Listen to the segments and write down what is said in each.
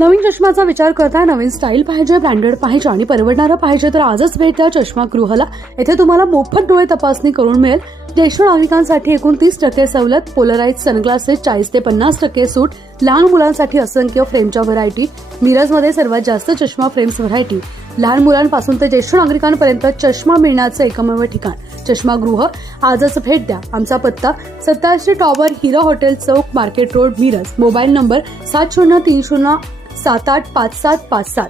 नवीन चष्म्याचा विचार करता नवीन स्टाईल पाहिजे ब्रँडेड पाहिजे आणि परवडणारं पाहिजे तर आजच भेट द्या चष्मा गृहला येथे तुम्हाला मोफत डोळे तपासणी करून मिळेल. ज्येष्ठ नागरिकांसाठी एकूण तीस टक्के सवलत पोलराईज सनग्लासेस चाळीस ते पन्नास टक्के सूट लहान मुलांसाठी असंख्य फ्रेमच्या व्हरायटी मिरजमध्ये सर्वात जास्त चष्मा फ्रेम्स व्हरायटी लहान मुलांपासून ते ज्येष्ठ नागरिकांपर्यंत चष्मा मिळण्याचं एकमेव ठिकाण. चष्मागृह आजच भेट द्या. आमचा पत्ता सत्तावीसशे टॉवर हिरो हॉटेल चौक market road Miraj. Mobile number सात शून्य तीन शून्य सात आठ पाच सात पाच सात.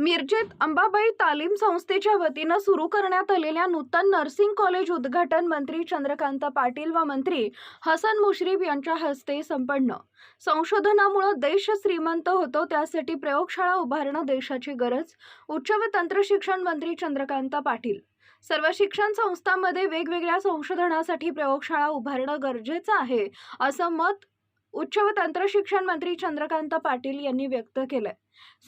मिरजेत अंबाबाई तालीम संस्थेच्या वतीनं सुरू करण्यात आलेल्या नूतन नर्सिंग कॉलेज उद्घाटन मंत्री चंद्रकांत पाटील व मंत्री हसन मुश्रीफ यांच्या हस्ते संपन्न. संशोधनामुळे देश श्रीमंत होतो त्यासाठी प्रयोगशाळा उभारणं देशाची गरज उच्च व तंत्र शिक्षण मंत्री चंद्रकांत पाटील. सर्व शिक्षण संस्थांमध्ये वेगवेगळ्या संशोधनासाठी प्रयोगशाळा उभारणं गरजेचं आहे असं मत उच्च व तंत्र शिक्षण मंत्री चंद्रकांत पाटील यांनी व्यक्त केलंय.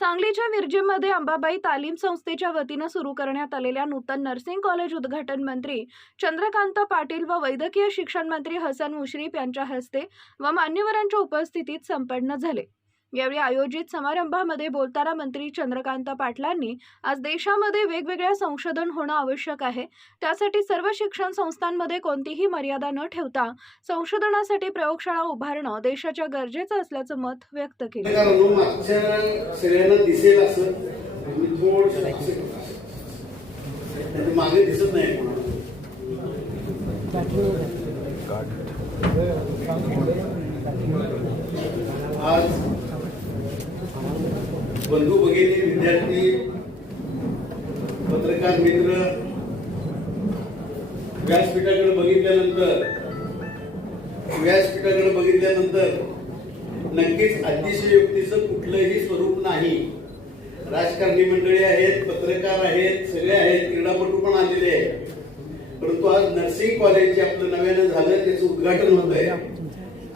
सांगलीच्या विरजेमध्ये अंबाबाई तालीम संस्थेच्या वतीनं सुरू करण्यात आलेल्या नूतन नर्सिंग कॉलेज उद्घाटन मंत्री चंद्रकांत पाटील व वैद्यकीय शिक्षण मंत्री हसन मुश्रीफ यांच्या हस्ते व मान्यवरांच्या उपस्थितीत संपन्न झाले. यावेळी आयोजित समारंभामध्ये बोलताना मंत्री चंद्रकांत पाटलांनी आज देशामध्ये वेगवेगळ्या संशोधन होणं आवश्यक आहे. त्यासाठी सर्व शिक्षण संस्थांमध्ये कोणतीही मर्यादा न ठेवता संशोधनासाठी प्रयोगशाळा उभारणं देशाच्या गरजेचं असल्याचं मत व्यक्त केलं. दिसेल असं मागे दिसत नाही आज बंधू भगिनी विद्यार्थी पत्रकार मित्र व्यासपीठाकडे बघितल्यानंतर व्यासपीठाकडे बघितल्यानंतर नक्कीच अतिशयोक्तीचं कुठलंही स्वरूप नाही. राजकारणी मंडळी आहेत पत्रकार आहेत सगळे आहेत क्रीडापटू पण आलेले आहेत. परंतु आज नर्सिंग कॉलेज जे आपलं नव्यानं झालं त्याचं उद्घाटन होत आहे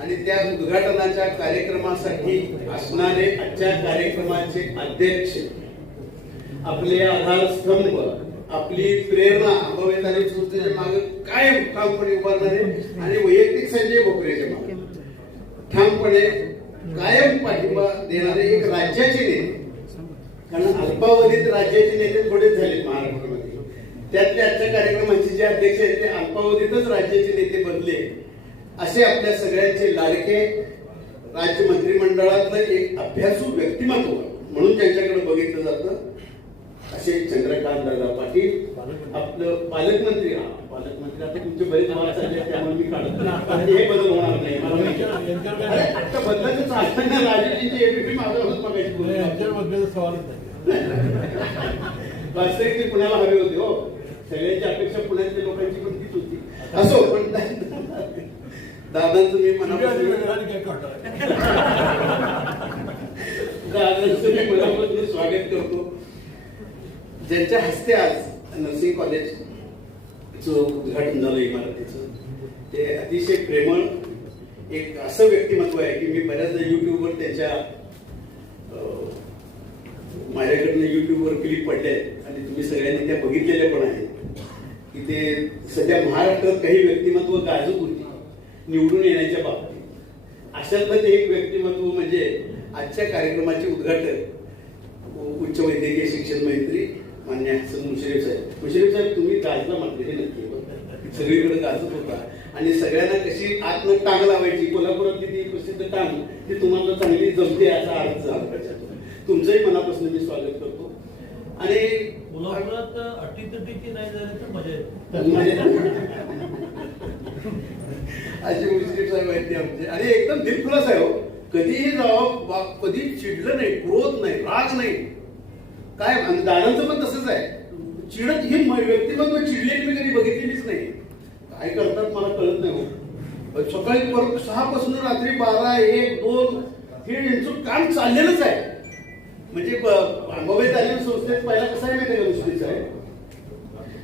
आणि त्या उद्घाटनाच्या कार्यक्रमासाठी असणारे आजच्या कार्यक्रमाचे अध्यक्ष आपले आधारस्तंभ आपली प्रेरणा अंबाबाई तालीम संस्थेच्या मागे कायम ठामपणे उभारणारे आणि वैयक्तिक संजय भोकरेच्या मागे ठामपणे कायम पाठिंबा देणारे एक राज्याचे नेते. कारण अल्पावधीत राज्याचे नेते थोडेच झाले महाराष्ट्रामध्ये. त्यातले आजच्या कार्यक्रमाचे जे अध्यक्ष आहेत ते अल्पावधीतच राज्याचे नेते बनले. असे आपल्या सगळ्यांचे लाडके राज्य मंत्रिमंडळातलं एक अभ्यासू व्यक्तिमत्व म्हणून त्यांच्याकडे बघितलं जातं असे चंद्रकांत दादा पाटील आपलं पालकमंत्री हा पालकमंत्री आता तुमचे बरेच मार्ग चालले त्यामुळे मी काढत हे बदल होणार नाही मला आता बदलाचं चालताना राजकीयची एबीपी माझं होत बघायची वास्तविक पुण्याला हवी होती हो. सगळ्यांची अपेक्षा पुण्यातल्या लोकांची पण तीच होती. असो पण दादांचं मी मनापासून दादांचं मी मनापासून स्वागत करतो. ज्यांच्या हस्ते आज नर्सिंग कॉलेज उद्घाटन झालं इमारतीचं ते अतिशय प्रेमळ एक असं व्यक्तिमत्व आहे की मी बऱ्याचदा युट्यूबवर त्याच्या माझ्याकडनं युट्यूबवर क्लिप आहेत. आणि तुम्ही सगळ्यांनी त्या बघितलेल्या पण आहेत. की ते सध्या महाराष्ट्रात काही व्यक्तिमत्व गाजत होती. निवडून येण्याच्या बाबतीत. अशातलं एक व्यक्तिमत्व म्हणजे आजच्या कार्यक्रमाचे उद्घाटक उच्च वैद्यकीय शिक्षण मंत्री मान्य हसन मुश्रीफ साहेब. मुश्रीफ साहेब तुम्ही गाजला मात्र हे नक्की. सगळीकडे गाजत होता. आणि सगळ्यांना कशी आतनं टांग लावायची कोल्हापुरात ती प्रसिद्ध टांग ती तुम्हाला चांगली जमते असा अर्थ झाला तुमचंही मनापासून मी स्वागत करतो. आणि कोल्हापुरात अटीतटीची नाही झाली तर मजा येते. अशी मुश्रीफ आहे माहिती ते आमचे. आणि एकदम दिलखुलास आहे हो. कधीही जावं कधी चिडलं नाही क्रोध नाही राग नाही. काय आणि दादांचं पण तसंच आहे. चिडत ही व्यक्तिमत्व चिडलेली मी कधी बघितलेलीच नाही. काय करतात मला कळत नाही हो. सकाळी परत सहा पासून रात्री बारा एक दोन हे यांचं काम चाललेलंच आहे. म्हणजे ब- अंबाबाई तालीम संस्थेत पहिला कसं आहे माहिती आहे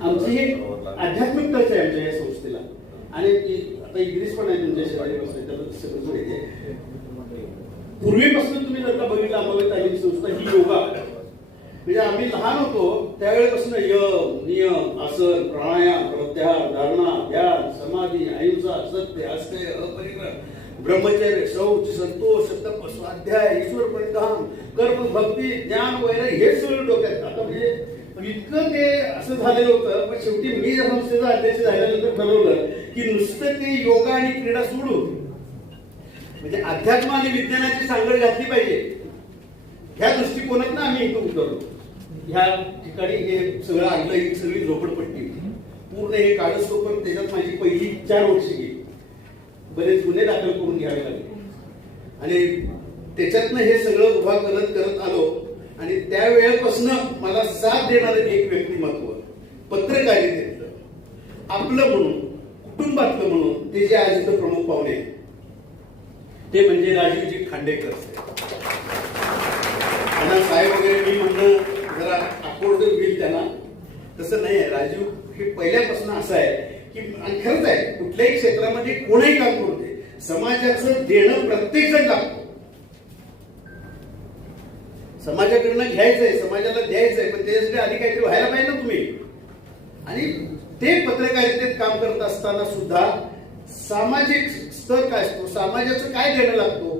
आमचं हे आहे आमची आध्यात्मिक टच आहे आमच्या या संस्थेला आणि आता इग्रिस पण आहे तुमच्या शेजारीपासून सगळं पूर्वीपासून तुम्ही जर का बघितलं आम्हाला तालीम संस्था ही योगा. म्हणजे आम्ही लहान होतो त्यावेळेपासून यम नियम आसन प्राणायाम प्रत्याहार धारणा ध्यान समाधी अहिंसा सत्य अस्तेय अपरिग्रह ब्रह्मचर्य शौच संतोष तप स्वाध्याय ईश्वर परिधान कर्म भक्ती ज्ञान वगैरे हे सगळं डोक्यात. आता म्हणजे इतकं ते असं झालेलं होतं पण शेवटी मी या संस्थेचा अध्यक्ष झाल्यानंतर ठरवलं की नुसतं ते योगा आणि क्रीडा सोडून म्हणजे अध्यात्म आणि विज्ञानाची सांगड घातली पाहिजे. ह्या दृष्टिकोनातनं आम्ही इथं उतरलो. ह्या ठिकाणी हे सगळं आणलं ही सगळी झोपडपट्टी. पूर्ण हे कागदोपत्र त्याच्यात माझी पहिली चार वर्ष गेली. बरेच गुन्हे दाखल करून घ्यावे लागले. आणि त्याच्यातनं हे सगळं उभा करत करत आलो. आणि त्यावेळेपासून मला साथ देणारं एक व्यक्तिमत्व पत्रकारितेतलं आपलं म्हणून कुटुंबातलं म्हणून ते जे आज इथं प्रमुख पाहुणे ते म्हणजे राजीवजी खांडेकर त्यांना साहेब वगैरे मी म्हणणं जरा अपोर्ड होईल त्यांना. तसं नाही आहे. राजीव हे पहिल्यापासून असं आहे की आणि खरंच आहे कुठल्याही क्षेत्रामध्ये कोणीही काम करते समाजाचं देणं प्रत्येक जण लागतो. समाजाकडनं घ्यायचंय समाजाला द्यायचंय पण त्याच्यासाठी आधी काहीतरी व्हायला पाहिजे ना तुम्ही. आणि ते पत्रकारितेत काम करत असताना सुद्धा सामाजिक स्तर काय असतो? समाजाचं काय देणं लागतो?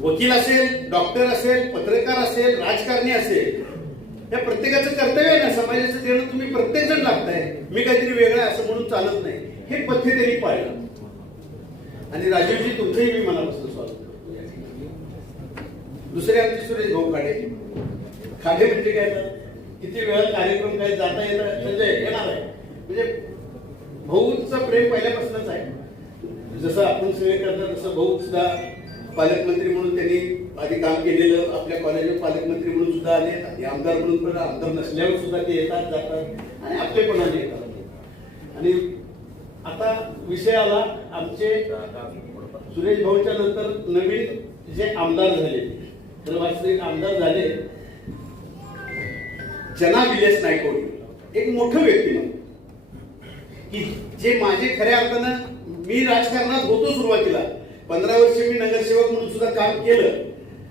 वकील असेल डॉक्टर असेल पत्रकार असेल राजकारणी असेल या प्रत्येकाचं कर्तव्य आहे ना? समाजाचं देणं तुम्ही प्रत्येक जण लागताय. मी काहीतरी वेगळं आहे असं म्हणून चालत नाही. हे पथ्य त्यांनी पाळलं. आणि राजीवजी तुमचंही मी मनापासून दुसरे आमचे सुरेश भाऊ खाडे खाडे म्हणजे काय तर किती वेळा कार्यक्रम काय जाता येणार म्हणजे येणार आहे. म्हणजे भाऊचं प्रेम पहिल्यापासूनच आहे. जसं आपण सगळे करतात तसं भाऊ सुद्धा पालकमंत्री म्हणून त्यांनी आधी काम केलेलं आपल्या कॉलेजवर पालकमंत्री म्हणून सुद्धा आले आणि आमदार म्हणून पण आमदार नसल्यावर सुद्धा ते येतात जातात आणि आपले पण आले येतात. आणि आता विषय आला आमचे सुरेश भाऊच्या नंतर नवीन जे आमदार झाले तर आमदार झाले. जना विलेस नायकोडी एक मोठं व्यक्तिमत्व की जे माझे खऱ्या अर्थानं मी राजकारणात होतो सुरुवातीला. पंधरा वर्ष मी नगरसेवक म्हणून सुद्धा काम केलं.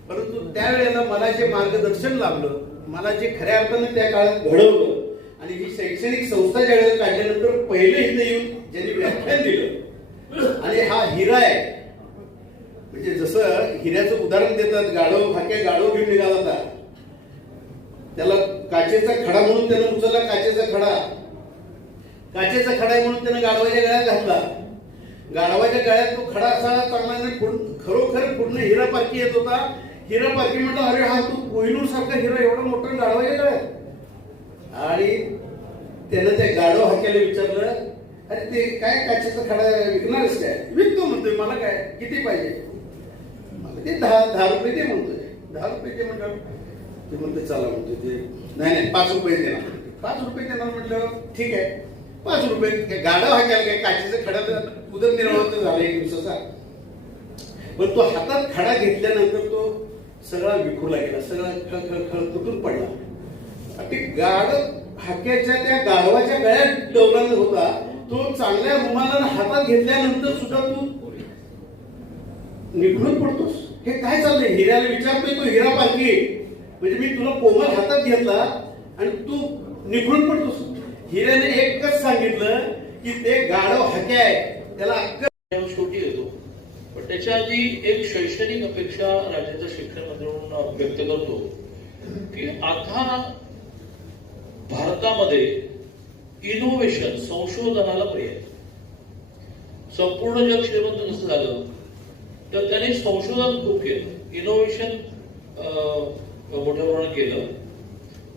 परंतु त्यावेळेला मला जे मार्गदर्शन लाभलं मला जे खऱ्या अर्थानं त्या काळात घडवलं आणि ही शैक्षणिक संस्था ज्या वेळेला काढल्यानंतर पहिले इथं येऊन ज्यांनी व्याख्यान दिलं. आणि हा हिरा आहे म्हणजे जसं हिऱ्याचं उदाहरण देतात गाढव हाके गाढव घेऊन निघाला होता. त्याला काचेचा खडा म्हणून त्यानं उचलला काचेचा खडा. काचेचा खडा म्हणून त्यानं गाढवाच्या गळ्यात घातला. गाढवाच्या गळ्यात तो खडा असा चांगला नाही पूर्ण- खरोखर पूर्ण हिरा पारखी येत होता. हिरा पारखी म्हटलं अरे हा तू कोहिनूर सारखा हिरा एवढा मोठा गाढवाच्या गळ्यात. आणि त्यानं त्या गाढव हाक्याला विचारलं अरे ते काय काचेचा खडा विकणारच काय? विकतो म्हणतोय मला काय? किती पाहिजे? ते दहा दहा रुपये दे म्हणतोय. दहा रुपये दे म्हटलं ते म्हणते चला म्हणते ते. नाही नाही पाच रुपये देणार. पाच रुपये देणार म्हटलं ठीक आहे. पाच रुपये काय गाडा काय काय काचेचं खडा उदरनिर्वाह तर झाला एक दिवसाचा. पण तो हातात खडा घेतल्यानंतर तो सगळा विखुरला गेला सगळा खळ खळ खळ तुटून पडला. आणि ते गाड हाक्याच्या त्या गाढवाच्या गळ्यात डवला होता तो चांगल्या रुमालानं हातात घेतल्यानंतर सुद्धा तू निघून पडतोस. हे काय चाललंय? हिऱ्याला विचारतोय तो हिरा पालखी म्हणजे मी तुला कोमल हातात घेतला आणि तू निघून पडतोस हिऱ्याने एकच सांगितलं की ते गाढव हाक्या आहे त्याला अक्कल शेवटी येतो पण त्याच्या आधी एक शैक्षणिक अपेक्षा राज्याच्या शिक्षण मंत्र्यांना म्हणून व्यक्त करतो की आता भारतामध्ये इनोव्हेशन संशोधनाला पर्याय. संपूर्ण जग श्रीमंत नसं झालं. तर त्याने संशोधन खूप केलं. इनोव्हेशन मोठ्या प्रमाणात केलं.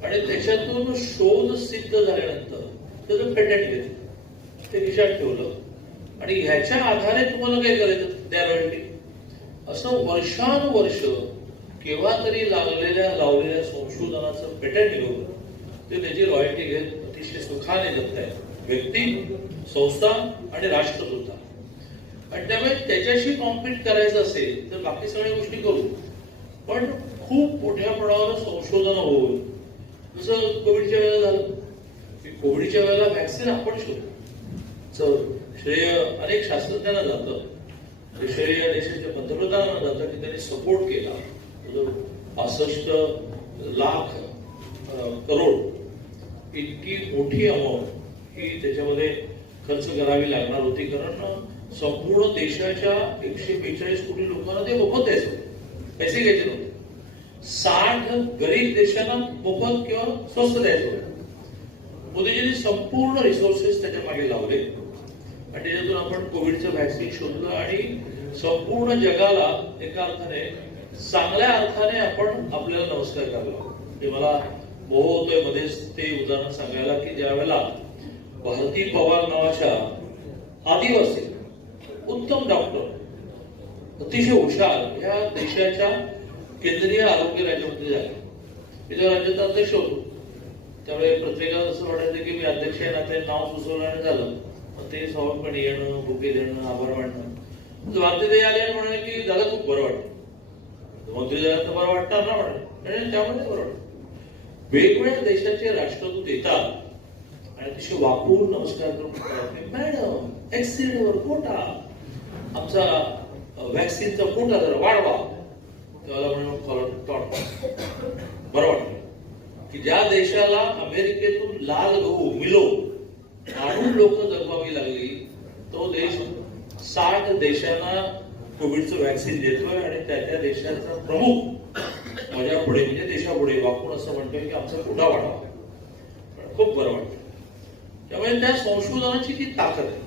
आणि त्याच्यातून शोध सिद्ध झाल्यानंतर त्याचं पेटंट घेतलं. ते खिशात ठेवलं. आणि ह्याच्या आधारे तुम्हाला काय करायचं? त्या रॉयल्टी असं वर्षानुवर्ष केव्हा तरी लागलेल्या लावलेल्या संशोधनाचं पेटंट घेऊन ते त्याची रॉयल्टी घेत अतिशय सुखाने जगत आहेत व्यक्ती संस्था आणि राष्ट्र सुद्धा. आणि त्यामुळे त्याच्याशी कॉम्पिट करायचं असेल तर बाकी सगळ्या गोष्टी करू. पण खूप मोठ्या प्रमाणावर संशोधन होऊन जसं कोविडच्या वेळेला झालं की कोविडच्या वेळेला व्हॅक्सिन आपण शोधू. श्रेय अनेक शास्त्रज्ञांना जातं श्रेय देशाच्या पंतप्रधानांना जातं की त्यांनी सपोर्ट केला पासष्ट लाख करोड इतकी मोठी अमाऊंट ही त्याच्यामध्ये खर्च करावी लागणार होती. कारण संपूर्ण देशाच्या एकशे बेचाळीस कोटी लोकांना ते मोफत द्यायचं. पैसे घ्यायचे नव्हते. साठ गरीब देशांना मोफत किंवा स्वस्त द्यायचं होतं. मोदीजींनी संपूर्ण रिसोर्सेस त्याच्यामागे लावले. आणि त्याच्यातून आपण कोविडचं व्हॅक्सिन शोधलं आणि संपूर्ण जगाला एका अर्थाने चांगल्या अर्थाने आपण आपल्याला नमस्कार करावा ते म्हणजे मला मोह होतोय मध्येच ते उदाहरण सांगायला की ज्या वेळेला भारती पवार नावाच्या आदिवासी उत्तम डॉक्टर अतिशय हुशार. या देशाच्या केंद्रीय आरोग्य राज्यमंत्री झाले मी राज्याचा अध्यक्ष होतो. त्यावेळी प्रत्येकाला असं वाटायचं की मी अध्यक्ष आहे ना ते नाव सुचवल्याने झालं. मग ते स्वाभाविकपणे येणं बुके देणं आभार मानणं. भारतीय ते आले आणि म्हणाले की झालं खूप बरं वाटतं मंत्री झालं तर बरं वाटतं ना म्हणे आणि त्यामुळे बरं वाटतं वेगवेगळ्या देशाचे राष्ट्रदूत येतात आणि तसे वाकून नमस्कार करून म्हणतात, मॅडम ऍक्सिडेंटवर कोटा आमचा व्हॅक्सिनचा कोटा जरा वाढवा त्याला म्हणून कॉलर बरं वाटतं की ज्या देशाला अमेरिकेतून लाल गहू मिलो आणून लोक जगवावी लागली तो देश साठ देशांना कोविडचं व्हॅक्सिन देतोय आणि त्या त्या देशाचा प्रमुख माझ्या पुढे म्हणजे देशापुढे वाकून असं म्हणतोय की आमचा कोटा वाढवा. खूप बरं वाटतं त्यामुळे त्या संशोधनाची ती ताकद आहे.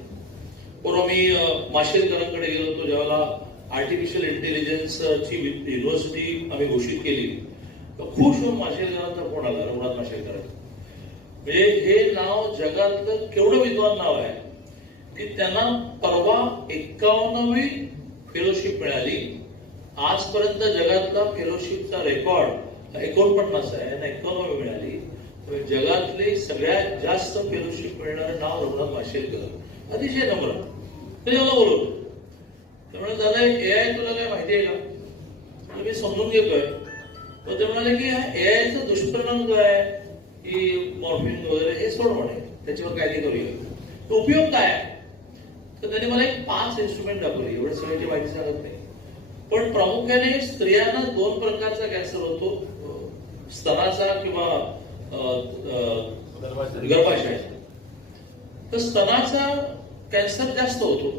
परवा मी माशेलकरांकडे गेलो होतो ज्यावेळेला आर्टिफिशियल इंटेलिजन्स ची युनिव्हर्सिटी आम्ही घोषित केली. तर खुश होऊन माशेलकरांचा फोन आला रघुनाथ माशेलकरांचा म्हणजे हे नाव जगातलं केवढं विद्वान नाव आहे की त्यांना परवा एक्कावन्नवी फेलोशिप मिळाली. आजपर्यंत जगातला फेलोशिपचा रेकॉर्ड एकोणपन्नास आहे यांना एक्कावन्नवी मिळाली. जगातले सगळ्यात जास्त फेलोशिप मिळणारं नाव रघुनाथ माशेलकर. अतिशय नम्र. ते मला बोलवलं त्यामुळे दादा ए आय तुला काय माहिती आहे का? तर मी समजून घेतोय. तर ते म्हणाले की हा ए आयचा दुष्परिणाम जो आहे की मॉर्फिंग वगैरे हे सोड म्हणे. त्याच्यावर काय ते करूया तो उपयोग काय आहे? तर त्याने मला एक पाच इन्स्ट्रुमेंट दाखवले. एवढं सगळ्याची माहिती सांगत नाही. पण प्रामुख्याने स्त्रियांना दोन प्रकारचा कॅन्सर होतो. स्तनाचा किंवा गर्भाशयाचा. तर स्तनाचा कॅन्सर जास्त होतो.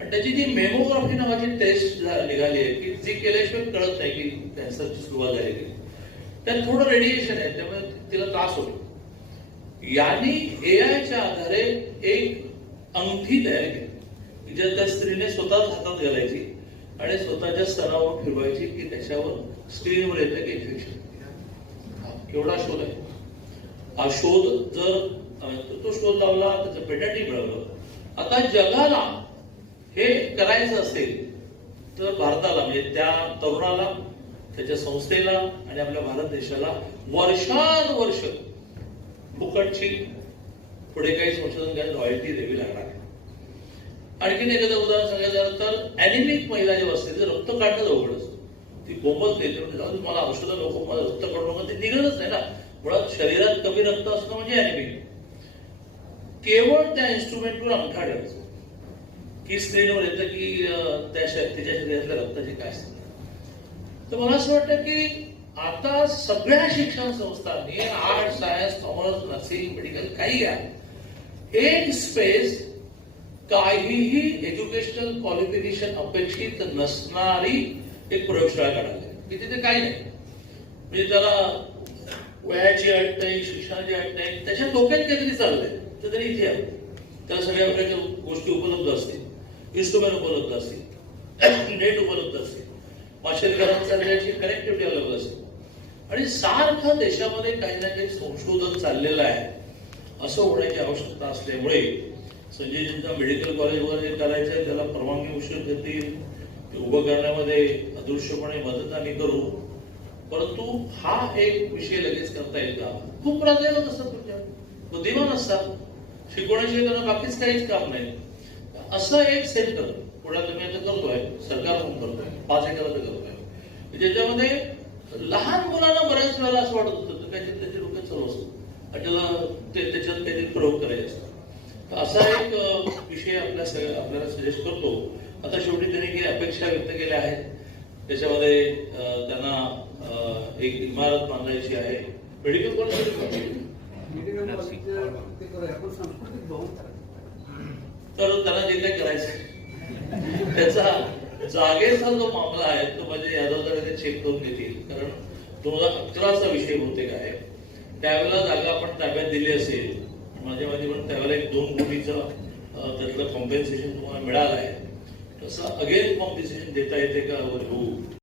आणि त्याची जी मेमोग्राफी नावाची टेस्ट निघाली आहे की जी केल्याशिवाय कळत नाही की कॅन्सरची सुरुवात झालेली की त्यात थोडं रेडिएशन आहे त्यामुळे तिला त्रास होतो. यांनी ए आयच्या आधारे एक अंगठी तयार केली. ज्या त्या स्त्रीने स्वतःच हातात घालायची आणि स्वतःच्या स्तनावर फिरवायची की त्याच्यावर स्क्रीनवर येतं की इन्फेक्शन केवढा शोध आहे. हा शोध जर तो शोध लावला त्याचं पेटंटही मिळवलं. आता जगाला हे करायचं असेल तर भारताला म्हणजे त्या तरुणाला त्याच्या संस्थेला आणि आपल्या भारत देशाला वर्षानुवर्ष फुकटची पुढे काही संशोधन काही रॉयल्टी द्यावी लागणार. आणखीन एखादं उदाहरण सांगायचं झालं तर अॅनिमिक महिला जेव्हा असते ते रक्त काढणं अवघड असतं. ती बोंबच देते म्हणजे जाऊ मला औषधं नको मला रक्त काढू नको ते निघतच नाही ना. मुळात शरीरात कमी रक्त असणं म्हणजे अॅनिमिक केवळ त्या इन्स्ट्रुमेंटवर अंगठा ठेवायचं. की स्क्रीनवर येतं की त्या श- तिच्या शरीरातल्या रक्ताची काय असतं. तर मला असं वाटतं की आता सगळ्या शिक्षण संस्थांनी art science commerce nursing medical काही आहे. एक स्पेस काहीही एज्युकेशनल क्वालिफिकेशन अपेक्षित नसणारी एक प्रयोगशाळा काढायला की तिथे काही नाही. म्हणजे त्याला वयाची अट नाही शिक्षणाची अट नाही त्याच्या डोक्यात काहीतरी चाललंय. तर तरी इथे त्या त्याला सगळ्या प्रकारच्या गोष्टी उपलब्ध असतील. इन्स्ट्रुमेंट उपलब्ध असतील. नेट उपलब्ध असतील. माशेलकरांच्या कनेक्टिव्हिटी अवेलेबल असेल. आणि सारखं देशामध्ये काही ना काही संशोधन चाललेलं आहे. असं होण्याची आवश्यकता असल्यामुळे संजयजींचा मेडिकल कॉलेज वगैरे करायचं आहे त्याला परवानगी उशीर देतील ते उभं करण्यामध्ये अदृश्यपणे मदत आम्ही करू. परंतु हा एक विषय लगेच करता येईल का? खूप प्राधान्य असतात तुमच्या बुद्धिमान असतात. शिकवण्याशिवाय त्यांना बाकीच काहीच काम नाही. असं एक सेंटर पुण्यात तुम्ही आता करतोय सरकार म्हणून करतोय पाच एकराचं करतोय म्हणजे ज्याच्यामध्ये लहान मुलांना बऱ्याच वेळेला असं वाटत होतं तर काहीतरी त्याचे डोक्यात चालू असतो. आणि त्याला ते त्याच्यात काहीतरी प्रयोग करायचे असतात. असा एक विषय आपल्या सगळ्या आपल्याला सजेस्ट करतो. आता शेवटी त्यांनी काही अपेक्षा व्यक्त केल्या आहेत. त्याच्यामध्ये त्यांना एक इमारत बांधायची आहे. मेडिकल कॉलेज तर त्यांना जे काही करायचं. त्याचा जागेचा जो मामला आहे तो म्हणजे यादव जरा चेक करून घेतील. कारण दोन हजार अकराचा विषय बहुतेक आहे. त्यावेळेला जागा आपण ताब्यात दिली असेल. माझ्या मध्ये पण त्यावेळेला एक दोन कोटीचं त्यातलं कॉम्पेन्सेशन तुम्हाला मिळालं आहे. तसं अगेन कॉम्पेन्सेशन देता येते का? होऊ